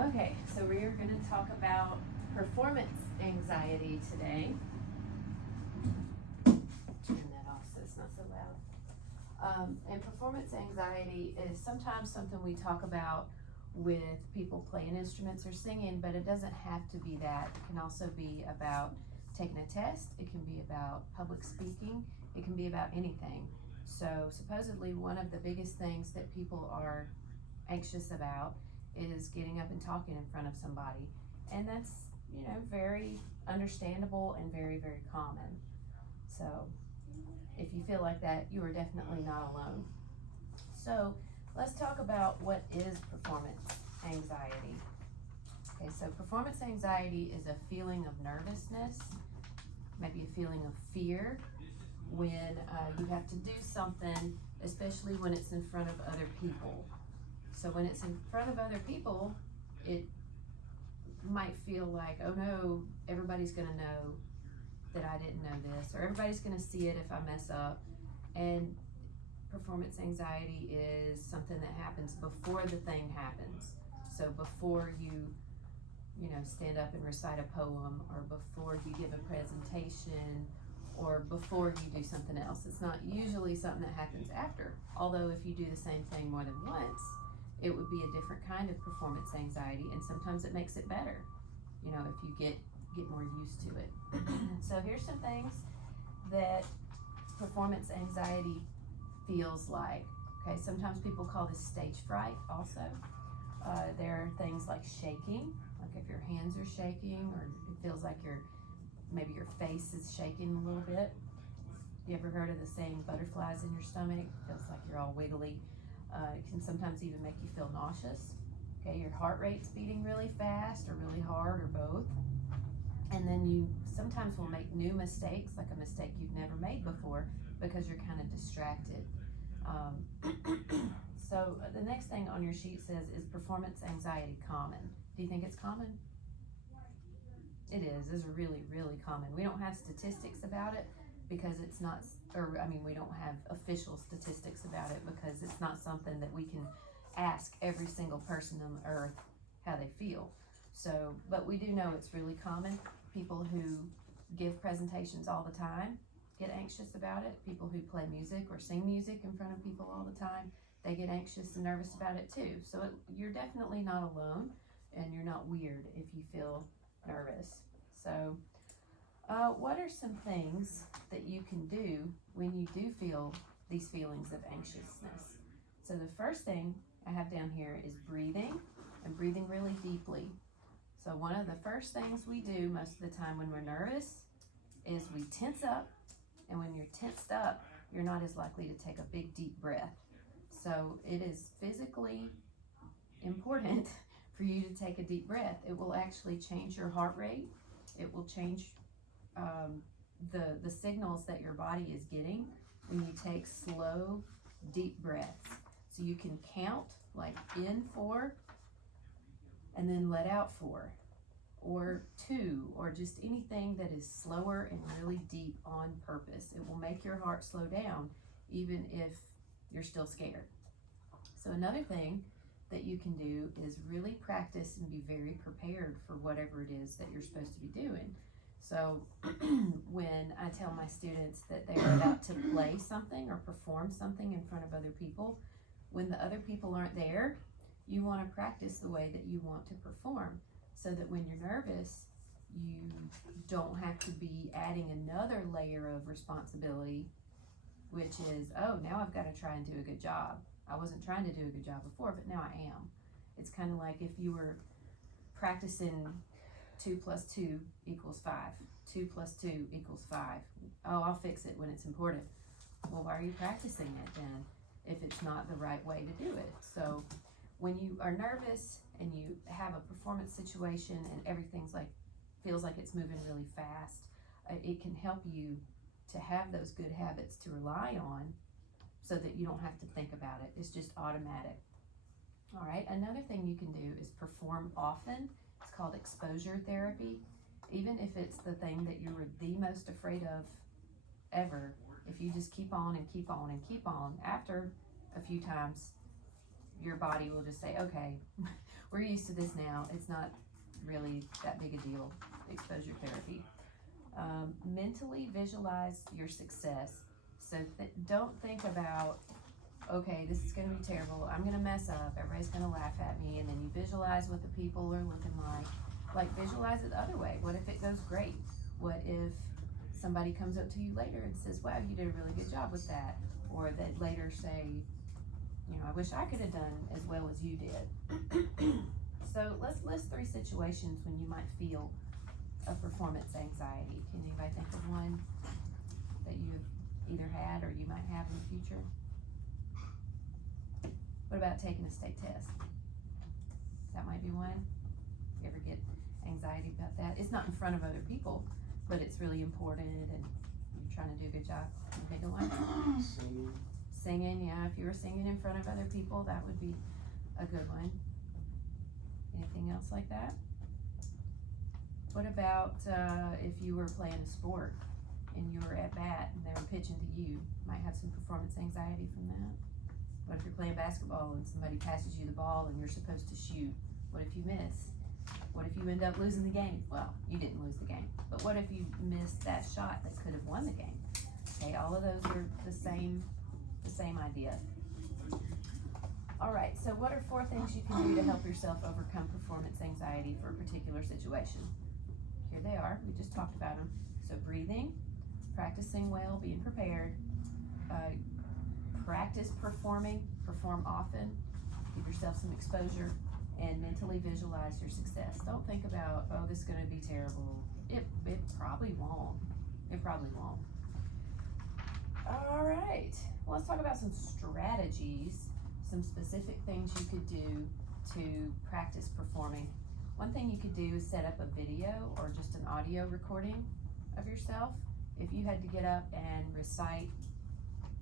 Okay, so we are going to talk about performance anxiety today. Turn that off so it's not so loud. And performance anxiety is sometimes something we talk about with people playing instruments or singing, but it doesn't have to be that. It can also be about taking a test. It can be about public speaking. It can be about anything. So supposedly one of the biggest things that people are anxious about is getting up and talking in front of somebody. And that's, very understandable and very, very common. So if you feel like that, you are definitely not alone. So let's talk about what is performance anxiety. Okay, so performance anxiety is a feeling of nervousness, maybe a feeling of fear when you have to do something, especially when it's in front of other people. So when it's in front of other people, it might feel like, oh no, everybody's gonna know that I didn't know this, or everybody's gonna see it if I mess up. And performance anxiety is something that happens before the thing happens. So before you stand up and recite a poem, or before you give a presentation, or before you do something else. It's not usually something that happens after. Although if you do the same thing more than once, it would be a different kind of performance anxiety, and sometimes it makes it better, if you get more used to it. So here's some things that performance anxiety feels like. Okay, sometimes people call this stage fright also. There are things like shaking, like if your hands are shaking, or it feels like maybe your face is shaking a little bit. You ever heard of the saying butterflies in your stomach? It feels like you're all wiggly. It can sometimes even make you feel nauseous. Okay, your heart rate's beating really fast or really hard or both. And then you sometimes will make new mistakes, like a mistake you've never made before, because you're kind of distracted. So the next thing on your sheet says, is performance anxiety common? Do you think it's common? It is. It's really, really common. We don't have statistics about it because it's not, we don't have official statistics about it because it's not something that we can ask every single person on the earth how they feel. So, but we do know it's really common. People who give presentations all the time get anxious about it. People who play music or sing music in front of people all the time, they get anxious and nervous about it too. So you're definitely not alone, and you're not weird if you feel nervous. So what are some things that you can do when you do feel these feelings of anxiousness? So the first thing I have down here is breathing, and breathing really deeply. So one of the first things we do most of the time when we're nervous is we tense up, and when you're tensed up, you're not as likely to take a big deep breath. So it is physically important for you to take a deep breath. It will actually change your heart rate. It will change the signals that your body is getting when you take slow, deep breaths. So you can count like in 4 and then let out 4, or 2, or just anything that is slower and really deep on purpose. It will make your heart slow down even if you're still scared. So another thing that you can do is really practice and be very prepared for whatever it is that you're supposed to be doing. So when I tell my students that they're about to play something or perform something in front of other people, when the other people aren't there, you want to practice the way that you want to perform, so that when you're nervous, you don't have to be adding another layer of responsibility, which is, oh, now I've got to try and do a good job. I wasn't trying to do a good job before, but now I am. It's kind of like if you were practicing 2 + 2 = 5. 2 + 2 = 5. Oh, I'll fix it when it's important. Well, why are you practicing it then if it's not the right way to do it? So when you are nervous and you have a performance situation and everything's feels like it's moving really fast, it can help you to have those good habits to rely on so that you don't have to think about it. It's just automatic. All right, another thing you can do is perform often. It's called exposure therapy. Even if it's the thing that you were the most afraid of ever, if you just keep on and keep on and keep on, after a few times, your body will just say, okay, we're used to this now. It's not really that big a deal. Exposure therapy. Mentally visualize your success. So don't think about, okay, this is going to be terrible. I'm going to mess up. Everybody's going to laugh at me. And then you visualize what the people are looking like. Like, visualize it the other way. What if it goes great? What if somebody comes up to you later and says, wow, you did a really good job with that? Or they later say, you know, I wish I could have done as well as you did. So let's list 3 situations when you might feel a performance anxiety. Can anybody think of one that you've either had or you might have in the future? What about taking a state test? That might be one. You ever get anxiety about that? It's not in front of other people, but it's really important and you're trying to do a good job. Can you think of one? Singing, yeah. If you were singing in front of other people, that would be a good one. Anything else like that? What about if you were playing a sport and you were at bat and they were pitching to you? Might have some performance anxiety from that. What if you're playing basketball and somebody passes you the ball and you're supposed to shoot? What if you miss? What if you end up losing the game? Well, you didn't lose the game, but what if you missed that shot that could have won the game? Okay, all of those are the same idea. All right, so what are 4 things you can do to help yourself overcome performance anxiety for a particular situation? Here they are. We just talked about them. So breathing, practicing well, being prepared, practice performing, perform often, give yourself some exposure, and mentally visualize your success. Don't think about, oh, this is going to be terrible. It probably won't. It probably won't. All right. Well, let's talk about some strategies, some specific things you could do to practice performing. One thing you could do is set up a video or just an audio recording of yourself. If you had to get up and recite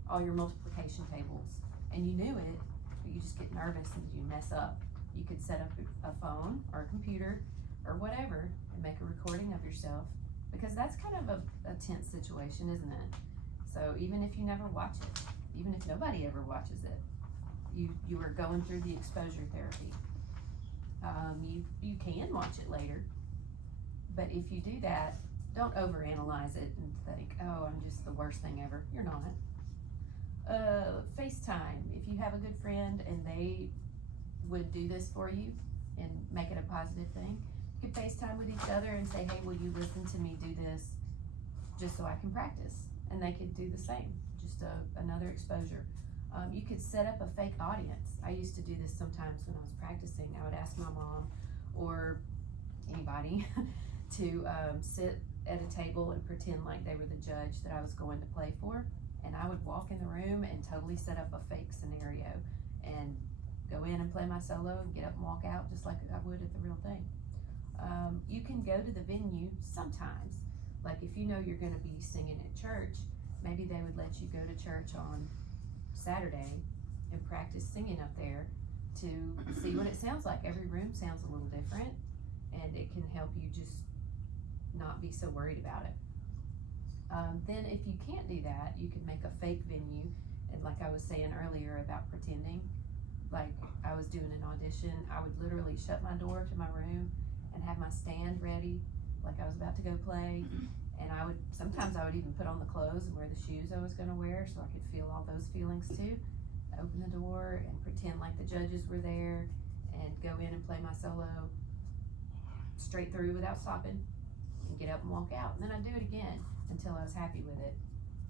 all your multiplication tables and you knew it, but you just get nervous and you mess up, you could set up a phone or a computer or whatever and make a recording of yourself, because that's kind of a tense situation, isn't it? So even if you never watch it, even if nobody ever watches it, you are going through the exposure therapy. You can watch it later, but if you do that, don't overanalyze it and think, oh, I'm just the worst thing ever. You're not. FaceTime. If you have a good friend and they would do this for you and make it a positive thing, you could FaceTime with each other and say, hey, will you listen to me do this just so I can practice? And they could do the same, just another exposure. You could set up a fake audience. I used to do this sometimes when I was practicing. I would ask my mom or anybody to sit at a table and pretend like they were the judge that I was going to play for. And I would walk in the room and totally set up a fake scenario and go in and play my solo and get up and walk out just like I would at the real thing. You can go to the venue sometimes. Like if you know you're going to be singing at church, maybe they would let you go to church on Saturday and practice singing up there to see what it sounds like. Every room sounds a little different, and it can help you just not be so worried about it. Then if you can't do that, you can make a fake venue. And like I was saying earlier about pretending, like I was doing an audition, I would literally shut my door to my room and have my stand ready, like I was about to go play. And sometimes I would even put on the clothes and wear the shoes I was gonna wear so I could feel all those feelings too. Open the door and pretend like the judges were there and go in and play my solo straight through without stopping and get up and walk out. And then I'd do it again until I was happy with it,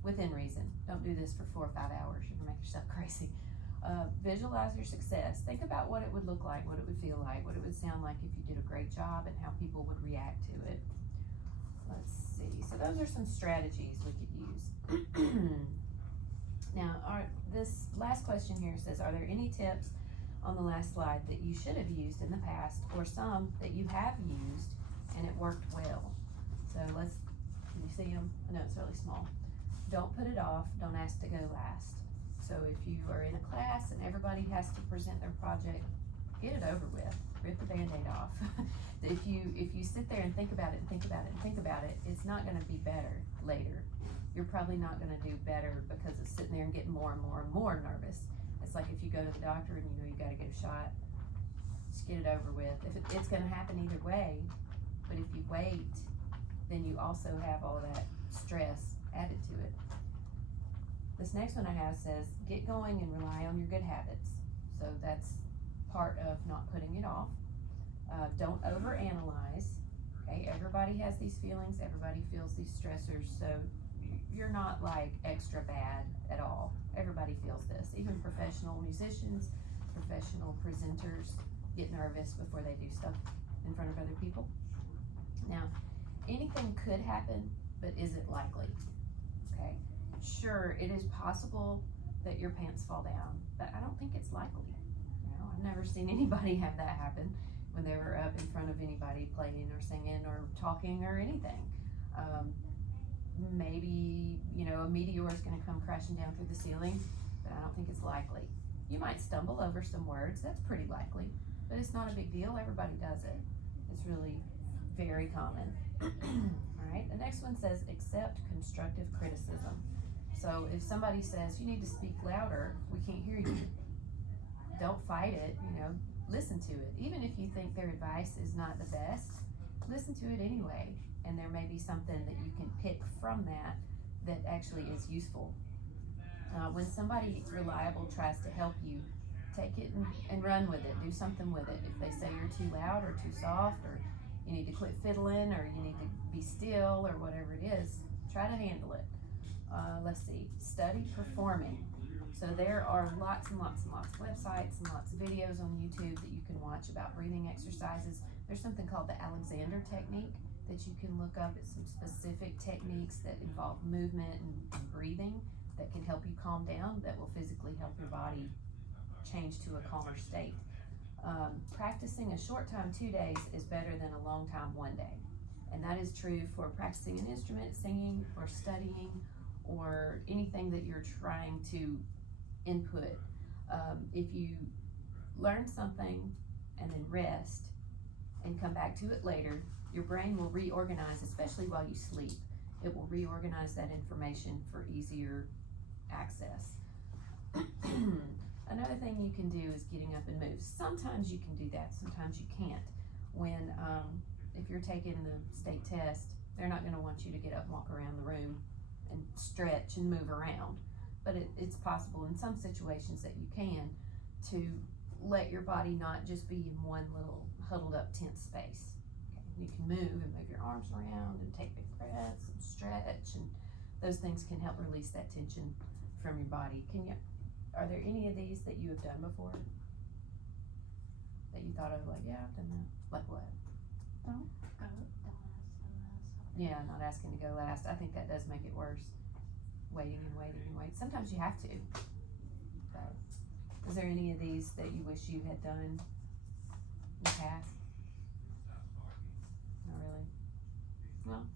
within reason. Don't do this for 4 or 5 hours. You're gonna make yourself crazy. Visualize your success. Think about what it would look like, what it would feel like, what it would sound like if you did a great job, and how people would react to it. Let's see. So those are some strategies we could use. Now, this last question here says, are there any tips on the last slide that you should have used in the past, or some that you have used and it worked well? So can you see them? I know it's really small. Don't put it off. Don't ask to go last. So if you are in a class and everybody has to present their project, get it over with. Rip the Band-Aid off. If you sit there and think about it and think about it and think about it, it's not going to be better later. You're probably not going to do better because of sitting there and getting more and more and more nervous. It's It's like if you go to the doctor and you know you gotta get a shot, just get it over with. It's gonna happen either way, but if you wait, then you also have all that stress added to it. This next one I have says, get going and rely on your good habits. So that's part of not putting it off. Don't overanalyze. Okay, everybody has these feelings, everybody feels these stressors, so you're not like extra bad at all. Everybody feels this. Even professional musicians, professional presenters get nervous before they do stuff in front of other people. Now, anything could happen, but is it likely? Okay, sure, it is possible that your pants fall down, but I don't think it's likely. You know, I've never seen anybody have that happen when they were up in front of anybody playing or singing or talking or anything. Maybe, you know, a meteor is going to come crashing down through the ceiling, but I don't think it's likely. You might stumble over some words, that's pretty likely, but it's not a big deal. Everybody does it. It's really very common. All right, the next one says accept constructive criticism. So if somebody says you need to speak louder, we can't hear you, don't fight it, you know, listen to it. Even if you think their advice is not the best, listen to it anyway, and there may be something that you can pick from that that actually is useful. When somebody reliable tries to help you, take it and run with it, do something with it. If they say you're too loud or too soft, or you need to quit fiddling, or you need to be still, or whatever it is, try to handle it. Let's see, study performing. So there are lots and lots and lots of websites and lots of videos on YouTube that you can watch about breathing exercises. There's something called the Alexander technique that you can look up. It's some specific techniques that involve movement and breathing that can help you calm down, that will physically help your body change to a calmer state. Practicing a short time 2 days is better than a long time 1 day. And that is true for practicing an instrument, singing, or studying, or anything that you're trying to input. If you learn something and then rest and come back to it later, your brain will reorganize, especially while you sleep. It will reorganize that information for easier access. Another thing you can do is getting up and move. Sometimes you can do that, sometimes you can't. When, if you're taking the state test, they're not gonna want you to get up and walk around the room and stretch and move around. But it's possible in some situations that you can, to let your body not just be in one little huddled up tense space. Okay? You can move and move your arms around and take big breaths and stretch, and those things can help release that tension from your body. Are there any of these that you have done before? That you thought of, like, yeah, I've done that. Like what? Don't ask the last. Yeah, not asking to go last. I think that does make it worse. Waiting and waiting and waiting. Sometimes you have to. But is there any of these that you wish you had done in the past? Not really. Well,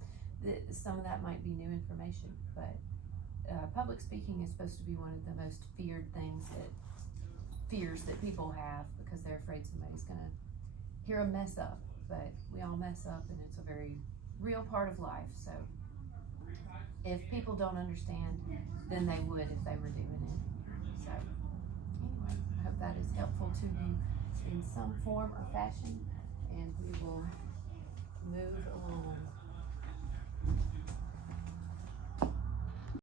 some of that might be new information, but public speaking is supposed to be one of the most feared fears that people have, because they're afraid somebody's gonna hear them mess up. But we all mess up, and it's a very real part of life. So if people don't understand, then they would if they were doing it. So anyway, I hope that is helpful to you in some form or fashion, and we will move along.